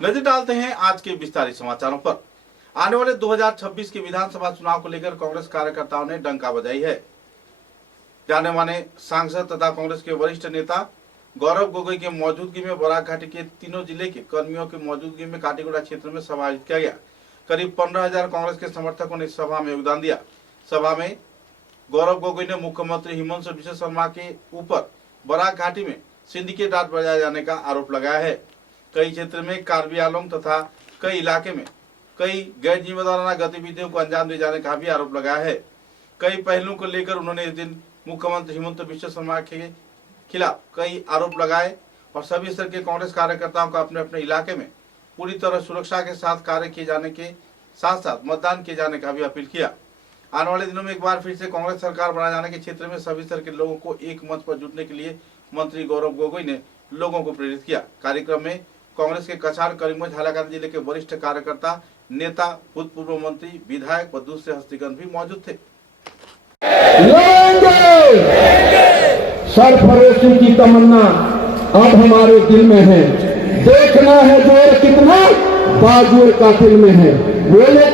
नजर डालते हैं आज के विस्तारित समाचारों पर। आने वाले 2026 के विधानसभा चुनाव को लेकर कांग्रेस कार्यकर्ताओं ने डंका बजाई है। जाने माने सांसद तथा कांग्रेस के वरिष्ठ नेता गौरव गोगोई के मौजूदगी में बराक घाटी के तीनों जिले के कर्मियों की मौजूदगी में काटीगुड़ा क्षेत्र में सभा आयोजित किया गया। करीब 15,000 कांग्रेस के समर्थकों ने इस सभा में योगदान दिया। सभा में गौरव गोगोई ने मुख्यमंत्री हिमंत बिश्व शर्मा के ऊपर बराक घाटी में सिंडिकेट राज बजाए जाने का आरोप लगाया है। कई क्षेत्र में कार्बी आंगलोंग तथा कई इलाके में कई गैर जिम्मेदाराना गतिविधियों को अंजाम दिए जाने का भी आरोप लगाया है। कई पहलुओं को लेकर उन्होंने इस दिन मुख्यमंत्री हिमंत बिश्व शर्मा के खिलाफ कई आरोप लगाए और सभी स्तर के कांग्रेस कार्यकर्ताओं को अपने अपने इलाके में पूरी तरह सुरक्षा के साथ कार्य किए जाने के साथ साथ मतदान किए जाने का भी अपील किया। आने वाले दिनों में एक बार फिर से कांग्रेस सरकार बनाए जाने के क्षेत्र में सभी स्तर के लोगों को एक मंच पर जुटने के लिए मंत्री गौरव गोगोई ने लोगों को प्रेरित किया। कार्यक्रम में कांग्रेस के कछार, करीमगंज, हालाकांड जिले के वरिष्ठ कार्यकर्ता, नेता, भूतपूर्व मंत्री, विधायक व दूसरे हस्तीगण भी मौजूद थे। सरफरोशी की तमन्ना अब हमारे दिल में है। देखना है जोर कितना बाजुए कातिल में है। वो लोग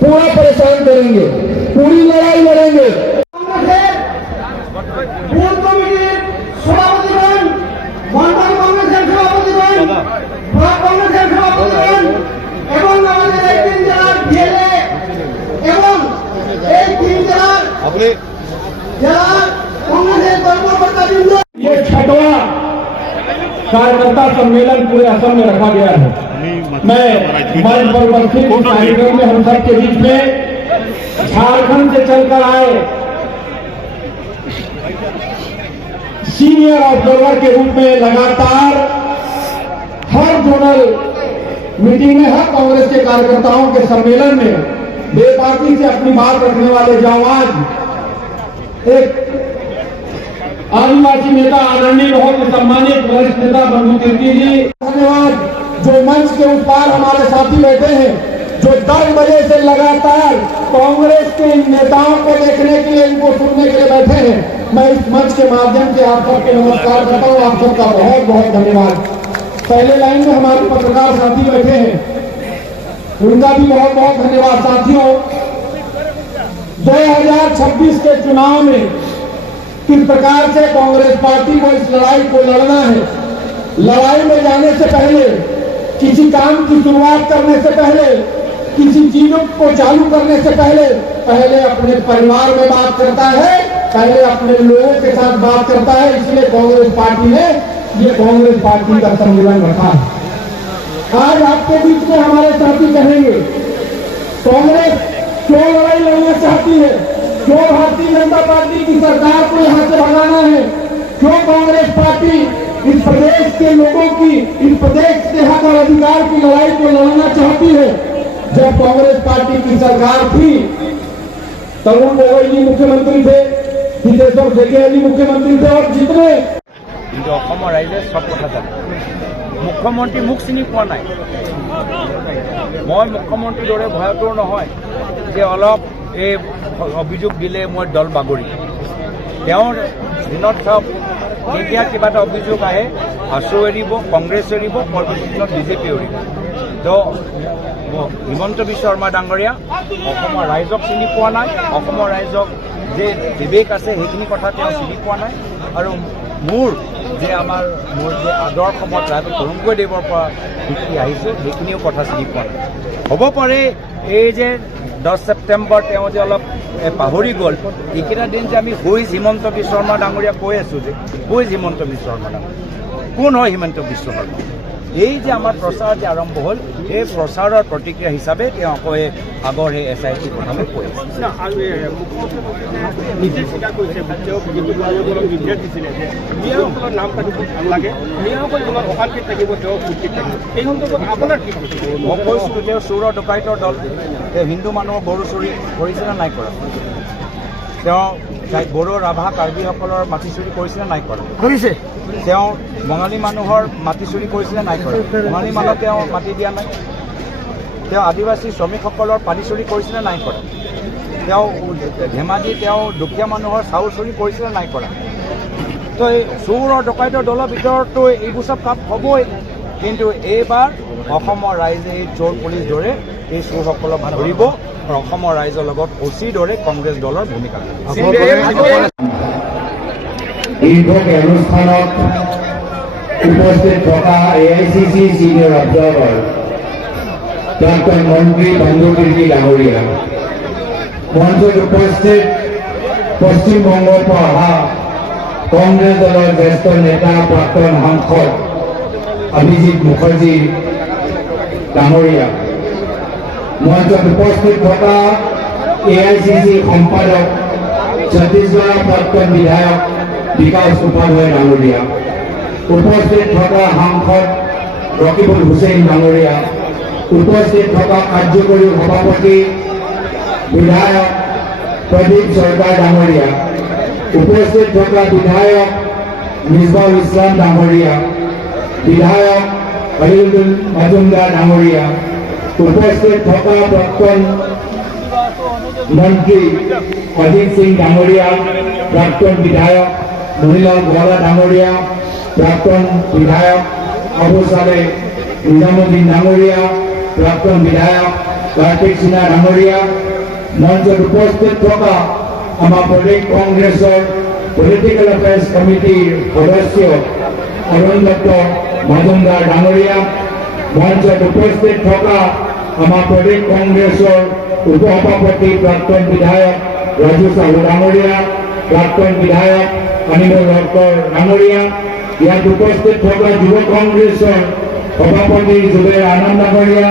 पूरा परेशान करेंगे, पूरी लड़ाई लड़ेंगे। ये छठवां कार्यकर्ता सम्मेलन पूरे असम में रखा गया है। मैं मंच पर उपस्थित इस कार्यक्रम में हम सब के बीच में झारखंड से चलकर आए सीनियर ऑब्जर्वर के रूप में लगातार हर जोनल मीटिंग में, हर कांग्रेस के कार्यकर्ताओं के सम्मेलन में बेबाकी से अपनी बात रखने वाले जांबाज एक आदिवासी नेता, आदरणीय बहुत ही सम्मानित वरिष्ठ नेता बंधु तिर्की जी, धन्यवाद। जो मंच के उस पार हमारे साथी बैठे हैं, जो 10 बजे से लगातार कांग्रेस के नेताओं को देखने के लिए, इनको सुनने के लिए बैठे हैं, मैं इस मंच के माध्यम से आप सबके नमस्कार करता हूँ। आप सबका बहुत बहुत धन्यवाद। पहले लाइन में हमारे पत्रकार साथी बैठे हैं, उनका भी बहुत बहुत धन्यवाद। साथियों, 2026 के चुनाव में किस प्रकार से कांग्रेस पार्टी को इस लड़ाई को लड़ना है, लड़ाई में जाने से पहले, किसी काम की शुरुआत करने से पहले, किसी चीजों को चालू करने से पहले अपने परिवार में बात करता है, पहले अपने लोगों के साथ बात करता है। इसलिए कांग्रेस पार्टी ने ये कांग्रेस पार्टी का सम्मेलन रखा है। आज आपके बीच में हमारे साथी कहेंगे कांग्रेस क्यों लड़ाई लड़ना चाहती है, क्यों भारतीय जनता पार्टी की सरकार को यहां से भगाना है, क्यों कांग्रेस पार्टी इस प्रदेश के लोगों की, इस प्रदेश के हक और अधिकार की लड़ाई को लड़ना चाहती है। जब कांग्रेस पार्टी की सरकार थी, तरुण गोगोई जी मुख्यमंत्री थे, सिद्धेश्वर शेखे जी मुख्यमंत्री थे और जितने राइजे सब कथा जाने मुख्यमंत्री मुख चिनी पा ना। मैं मुख्यमंत्री दरे भयकर নহয় যে অলপ এই অভিযোগ দিলে মই দল বাগৰি দিনত সব এতিয়া কিবা এটা অভিযোগ আহে, আশু এৰিব, কংগ্ৰেছ এৰিব, পৰৱৰ্তীত বিজেপি এৰিব। তো হিমন্ত বিশ্ব শৰ্মা ডাঙৰীয়া অসমৰ ৰাইজক চিনি পোৱা নাই, অসমৰ ৰাইজক যে বিবেক আছে সেইখিনি কথা তেওঁ চিনি পোৱা নাই। আৰু মোৰ যে আদৰ্শমত তৰুণ গগৈদেৱৰ পৰা শিকি আহিছোঁ সেইখিনিও কথা চিনি পোৱা নাই। হ'ব পাৰে এই যে 10 ছেপ্টেম্বৰ তেওঁ যে অলপ পাহৰি গ'ল, এইকেইটা দিন যে আমি হুইজ হিমন্ত বিশ্ব শৰ্মা ডাঙৰীয়া কৈ আছোঁ যে হুইজ হিমন্ত বিশ্ব শৰ্মা ডাঙৰীয়া, কোন হয় হিমন্ত বিশ্ব শৰ্মা? এই যে আমাৰ প্ৰচাৰ যে আৰম্ভ হ'ল, এই প্ৰচাৰৰ প্ৰতিক্ৰিয়া হিচাপে তেওঁ আকৌ আগৰ সেই SIT কথাটো কৈ আছে। মই কৈছিলোঁ তেওঁ চোৰ ডকাইতৰ দল, তেওঁ হিন্দু মানুহৰ গৰু চুৰি কৰিছে নে নাই কৰা? তেওঁ বড়ো, ৰাভা, কাৰ্বিসকলৰ মাটি চুৰি কৰিছে নে নাই কৰা? কৰিছে। তেওঁ বঙালী মানুহৰ মাটি চুৰি কৰিছে নে নাই কৰা? বঙালী মানুহক তেওঁ মাটি দিয়া নাই। তেওঁ আদিবাসী শ্ৰমিকসকলৰ পানী চুৰি কৰিছে নে নাই কৰা? তেওঁ ধেমাজি তেওঁ দুখীয়া মানুহৰ চাউল চুৰি কৰিছে নে নাই কৰা? তো এই চোৰ আৰু ডকাইতৰ দলৰ ভিতৰতো এইবোৰ চব কাম হ'বই। কিন্তু এইবাৰ অসমৰ ৰাইজে এই চোৰ পুলিচ দৰে এই চোৰসকলক ধৰিব আৰু অসমৰ ৰাইজৰ লগত অচিৰ দৰে কংগ্ৰেছ দলৰ ভূমিকা দীৰ্ঘক অনুষ্ঠানত উপস্থিত থকা AICC চিনিয়ৰ অবজাৰ্ভাৰ প্ৰাক্তন মন্ত্ৰী বন্ধুকীৰ্তি ডাঙৰীয়া, মঞ্চত উপস্থিত পশ্চিমবংগৰ পৰা অহা কংগ্ৰেছ দলৰ জ্যেষ্ঠ নেতা প্ৰাক্তন সাংসদ অভিজিৎ মুখাৰ্জী ডাঙৰীয়া, মঞ্চত উপস্থিত থকা AICC সম্পাদক ছত্তীশগড়ৰ প্ৰাক্তন বিধায়ক বিকাশ উপাধ্যায় ডাঙৰীয়া, উপস্থিত থকা সাংসদ ৰকিবুল হুছেইন ডাঙৰীয়া, উপস্থিত থকা কাৰ্যকৰী সভাপতি বিধায়ক প্ৰদীপ চৰকাৰ ডাঙৰীয়া, উপস্থিত থকা বিধায়ক মিছবাউল ইছলাম ডাঙৰীয়া, বিধায়ক খলিলুদ্দিন মজুমদাৰ ডাঙৰীয়া, উপস্থিত থকা প্ৰাক্তন মন্ত্ৰী অজিত সিং ডাঙৰীয়া, প্ৰাক্তন বিধায়ক মহিলাল গোৱালা ডাঙৰীয়া, প্ৰাক্তন বিধায়ক আবু সালেহ নিজামুদ্দিন ডাঙৰীয়া, প্ৰাক্তন বিধায়ক কাৰ্তিক সিনহা ডাঙৰীয়া, মঞ্চত উপস্থিত থকা আমাৰ প্ৰদেশ কংগ্ৰেছৰ পলিটিকেল এফেয়াৰ্ছ কমিটিৰ সদস্য অৰুণ দত্ত মজুমদাৰ ডাঙৰীয়া, মঞ্চত উপস্থিত থকা আমাৰ প্ৰদেশ কংগ্ৰেছৰ উপ সভাপতি প্ৰাক্তন বিধায়ক ৰাজু সাহু ডাঙৰীয়া, প্ৰাক্তন বিধায়ক অনিমল লস্কৰ ডাঙৰীয়া, ইয়াত উপস্থিত থকা যুৱ কংগ্ৰেছৰ সভাপতি জুবেৰ আনন্দ ডাঙৰীয়া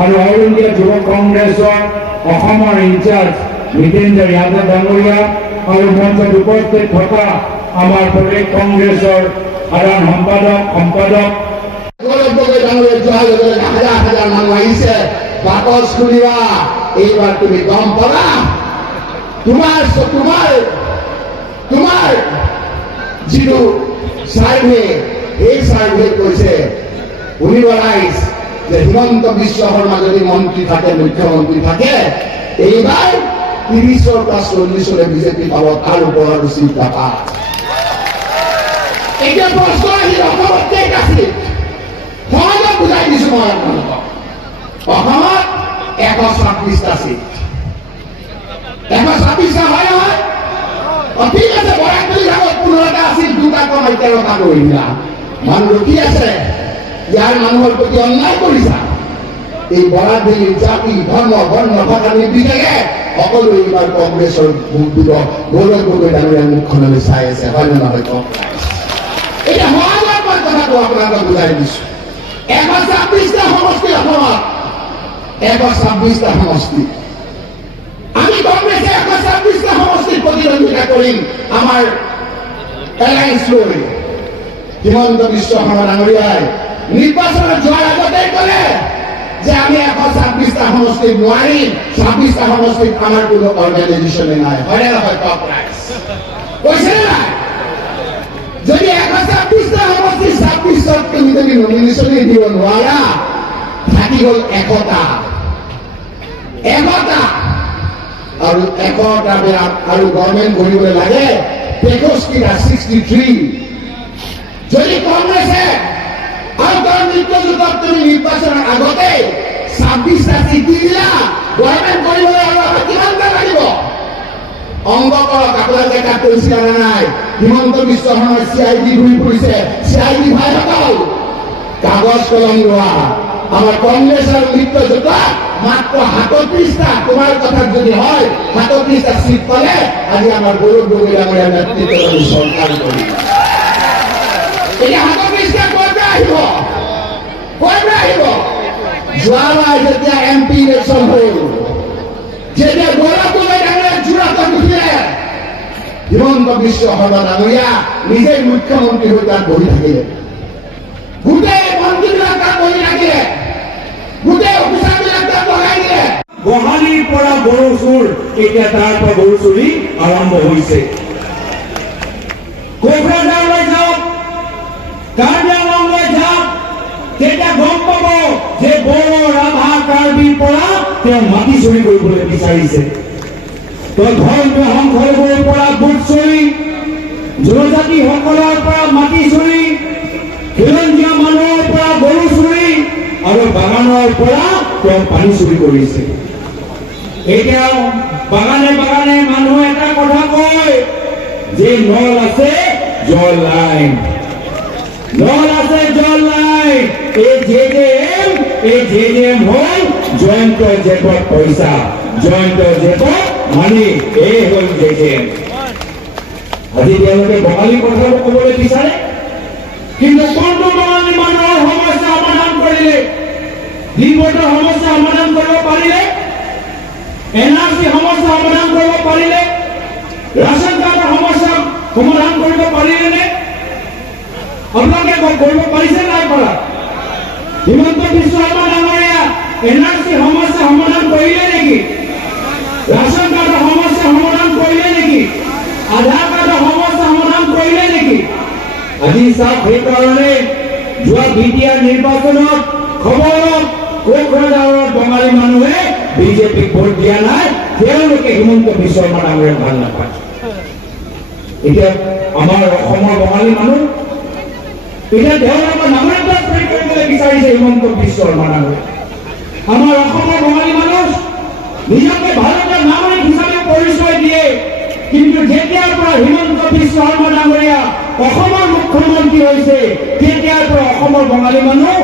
আৰু অল ইণ্ডিয়া যুৱ কংগ্ৰেছৰ অসমৰ ইনচাৰ্জ মৃত্যুঞ্জয় যাদৱ ডাঙৰীয়া আৰু মঞ্চত উপস্থিত থকা আমাৰ প্ৰদেশ কংগ্ৰেছৰ সাধাৰণ সম্পাদক গৌৰৱ গগৈ ডাঙৰীয়া যোৱাৰ লগে লগে হাজাৰ হাজাৰ মানুহ আহিছে। বাকচ খুলিবা, এইবাৰ তুমি গম পাবা তোমাৰ যিটো চাৰ্ভে, এই চাৰ্ভে কৈছে শুনিবলাইজ যে হিমন্ত বিশ্ব শৰ্মা যদি মন্ত্ৰী থাকে, মুখ্যমন্ত্ৰী থাকে, এইবাৰ 30ৰ পৰা 40লৈ বিজেপি পাব, তাৰ ওপৰত চিন্তা পায়। এতিয়া প্ৰশ্ন আহিল, অসমত কেইটা চিট? সহজে বুজাই দিছো মই আপোনালোকক। অসমত 126টা চিট। 126টা হয় নহয়? ঠিক আছে, বৰাকবলী ভাগত 15টা আছিল, 2টা কম, 13টা কৰিলা। মানুহ ৰখি আছে, ইয়াৰ মানুহৰ প্ৰতি অন্যায় কৰিছা। এই বৰাকবলীৰ জাতি, ধৰ্ম, বৰ্ণ, ভাষা নিৰ্বিশেষে সকলো এইবাৰ কংগ্ৰেছৰ ভোট দিব। গৌৰৱ গগৈ ডাঙৰীয়াৰ মুখখনলৈ চাই আছে, হয় নে নহয়? এতিয়া সহজত মই কথাটো আপোনালোকক বুজাই দিছো। 126টা সমষ্টি অসমত, 126টা সমষ্টি। আমি কংগ্ৰেছে 126টা সমষ্টিত প্ৰতিদ্বন্দ্বিতা কৰিম আমাৰ এলায়েন্স লৈ। হিমন্ত বিশ্ব শৰ্মা ডাঙৰীয়াই নিৰ্বাচনত যোৱাৰ আগতে ক'লে যে আমি 126টা সমষ্টিত নোৱাৰিম, 26টা সমষ্টিত আমাৰ কোনো অৰ্গেনাইজেশ্যনে নাই, হয়নে নহয়? কৈছে নে নাই? যদি 126টা সমষ্টিত 26ত তুমি যদি নমিনেশ্যনে দিব নোৱাৰা, থাকি গ'ল 100টা আৰু 100টা আৰু গভৰ্ণমেণ্ট কৰিবলৈ লাগে 63। যদি কংগ্ৰেছে আৰু তাৰ মিত্ৰজোঁটক তুমি নিৰ্বাচনৰ আগতে 26টা চিট দি দিলা, গভৰ্ণমেণ্ট কৰিবলৈ আৰু কিমানটা লাগিব? অংগ কৰক। আপোনালোকে তাত কৈছিল নে নাই? হিমন্ত বিশ্ব শৰ্মাৰ CID ঘূৰি ফুৰিছে। CID ভাইসকল, কাগজ কলম লোৱা। আমাৰ কংগ্ৰেছ আৰু মিত্ৰজোঁটক মাত্ৰ 37টা, তোমাৰ কথাত যদি হয় 37টা চিট পালে আজি আমাৰ গৌৰৱ গগৈ ডাঙৰীয়াৰ নেতৃত্বত আমি চৰকাৰ কৰিম। এতিয়া 37টা ক'ৰ পৰা আহিব? যোৱাবাৰ যেতিয়া MP ইলেকশ্যন হ'ল, যেতিয়া গৌৰৱ গগৈ ডাঙৰীয়াৰ জোৰাত উঠিলে, হিমন্ত বিশ্ব শৰ্মা ডাঙৰীয়া নিজেই মুখ্যমন্ত্ৰী হৈ তাত বহি থাকিলে। গোটেই মন্ত্ৰীবিলাক তাত বহি থাকিলে, গোটেই অফিচাৰবিলাক তাত লগাই দিলে। গোহালিৰ পৰা গৰু চুৰ, এতিয়া তাৰ পৰা গৰু চুৰি আৰম্ভ হৈছে। কোকৰাঝাৰলৈ যাওক, কাৰ্বি আংলংলৈ যাওক, তেতিয়া গম পাব যে বড়ো, ৰাভা, কাৰ্বিৰ পৰা তেওঁ মাটি চুৰি কৰিবলৈ বিচাৰিছে। ধৰ্মীয় সংঘৰ পৰা ভোট চুৰি, জনজাতিসকলৰ পৰা মাটি চুৰি, খিলঞ্জীয়া মানুহৰ পৰা গৰু তেওঁ পানী চুৰি কৰিছে। এতিয়া বাগানে বাগানে মানুহে এটা কথা কয় যে নল আছে জল নাই, নল আছে জল নাই। এই জেজেএম হল জয়ন্ত জেপৰ পইচা, জয়ন্ত জেপৰ মানি, এই হল জেজেএম। আজি তেওঁলোকে বঙালী কথাও ক'বলৈ বিচাৰে, কিন্তু কোনটো বঙালী মানুহৰ সমস্যা সমাধান কৰিলে, দ্বীপৰ সমস্যা সমাধান কৰিব পাৰিলে, এনআৰচি সমস্যা সমাধান কৰিব পাৰিলে, ৰাচন কাৰ্ডৰ সমস্যা সমাধান কৰিব পাৰিলে নে? আপোনালোকে কৰিব পাৰিছে নাই পৰা? হিমন্ত বিশ্ব শৰ্মা ডাঙৰীয়া এনআৰচি সমস্যা সমাধান কৰিলে নেকি? ৰাচন কাৰ্ডৰ সমস্যা সমাধান কৰিলে নেকি? আধাৰ কাৰ্ডৰ সমস্যা সমাধান কৰিলে নেকি? আজি চাওক, সেইকাৰণে যোৱা বিটিআৰ নিৰ্বাচনত খবৰত কোকৰাঝাৰৰ বঙালী মানুহে বিজেপিক ভোট দিয়া নাই, তেওঁলোকে হিমন্ত বিশ্ব শৰ্মা ডাঙৰীয়াক ভাল নাপায়। এতিয়া আমাৰ অসমৰ বঙালী মানুহ এতিয়া তেওঁলোকৰ নাগৰিকত্ব প্ৰয়োগ কৰিবলৈ বিচাৰিছে হিমন্ত বিশ্ব শৰ্মা ডাঙৰীয়া। আমাৰ অসমৰ বঙালী মানুহ নিজকে ভাৰতীয় নাগৰিক হিচাপে পৰিচয় দিয়ে, কিন্তু যেতিয়াৰ পৰা হিমন্ত বিশ্ব শৰ্মা ডাঙৰীয়া অসমৰ মুখ্যমন্ত্ৰী হৈছে, তেতিয়াৰ পৰা অসমৰ বঙালী মানুহ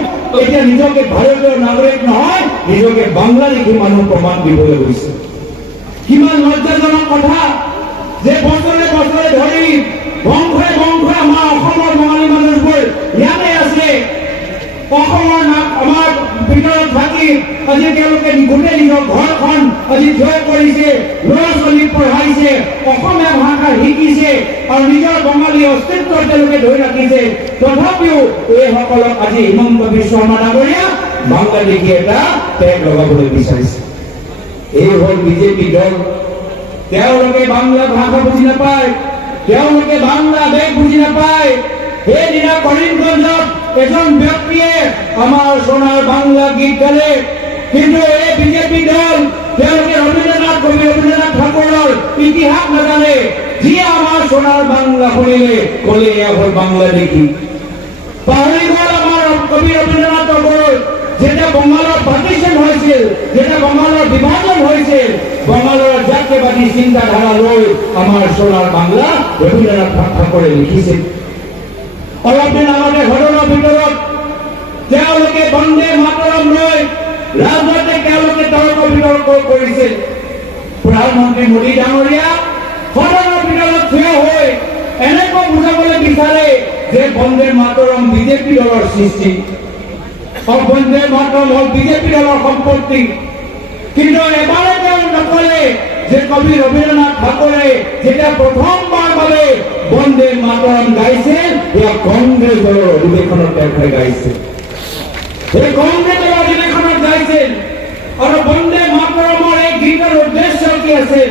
এতিয়া নিজকে ভাৰতীয় নাগৰিক নহয়, নিজকে বাংলাদেশী মানুহ প্ৰমাণ দিবলৈ গৈছে। কিমান লজ্জাজনক কথা যে বছৰে বছৰে ধৰি বংশে বংশে আমাৰ অসমৰ বঙালী মানুহবোৰ ইয়াতে আছে, অসমৰ আমাৰ ভিতৰত থাকি আজি তেওঁলোকে গোটেই নিজৰ ঘৰখন আজি থিয় কৰিছে, ল'ৰা ছোৱালীক পঢ়াইছে, অসমীয়া ভাষা শিকিছে আৰু নিজৰ বঙালী অস্তিত্ব তেওঁলোকে ধৰি ৰাখিছে। তথাপিও এইসকলক আজি হিমন্ত বিশ্ব শৰ্মা ডাঙৰীয়া বাংলাদেশী এটা টেগ লগাবলৈ বিচাৰিছে। এই হ'ল বিজেপি দল। তেওঁলোকে বাংলা ভাষা বুজি নাপায়, তেওঁলোকে বাংলাদেশ বুজি নাপায়। সেইদিনা কৰিমগঞ্জত এজন ব্যক্তিয়ে আমাৰ সোণাৰ বাংলা গীত গালে, কিন্তু এই বিজেপি দল তেওঁলোকে ৰবীন্দ্ৰনাথ কবি ৰবীন্দ্ৰনাথ ঠাকুৰৰ ইতিহাস নাজানে। যিয়ে আমাৰ সোণাৰ বাংলা শুনিলে ক'লে এয়া হ'ল বাংলাদেশী। পাহৰি গ'ল আমাৰ কবি ৰবীন্দ্ৰনাথ ঠাকুৰ, যেতিয়া বঙালৰ পাৰ্টিশ্যন হৈছিল, যেতিয়া বঙালৰ বিভাজন হৈছিল, বঙালৰ জাতীয়বাদী চিন্তাধাৰা লৈ আমাৰ সোণাৰ বাংলা ৰবীন্দ্ৰনাথ ঠাকুৰে লিখিছিল। অলপ দিন আগতে ঘটনাৰ ভিতৰত তেওঁলোকে বন্দে মাতৰম লৈ ৰাজনৈতিক তেওঁলোকে তৰ্ক বিতৰ্ক কৰিছিল। প্ৰধানমন্ত্ৰী মোদী ডাঙৰীয়া ঘটনাৰ ভিতৰত থিয় হৈ এনেকৈ বুজাবলৈ বিচাৰে যে বন্দে মাতৰম বিজেপি দলৰ সৃষ্টি, বন্দে মাতৰম হ'ল বিজেপি দলৰ সম্পত্তি। কিন্তু এবাৰে তেওঁ নকলে যে কবি ৰবীন্দ্ৰনাথ ঠাকুৰে যেতিয়া প্ৰথমবাৰ বাবে বন্দে মাতৰম গাইছিল, এয়া কংগ্ৰেছ দলৰ অধিৱেশনত তেখেতে গাইছিল। এই কংগ্ৰেছ দলৰ অধিৱেশনত গাইছিল। আৰু বন্দে মাতৰমৰ এই গীতৰ উদ্দেশ্য কি আছিল?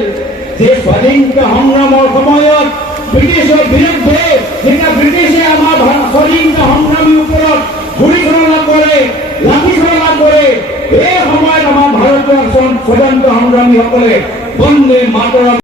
যে স্বাধীনতা সংগ্ৰামৰ সময়ত ব্ৰিটিছৰ বিৰুদ্ধে যেতিয়া ব্ৰিটিছে আমাৰ স্বাধীনতা সংগ্ৰামীৰ ওপৰত গুলীচালনা কৰে, লাঠিচালনা কৰে, এই সময়ত আমাৰ ভাৰতীয় স্বাধীনতা সংগ্ৰামীসকলে বন্দে মাতৰম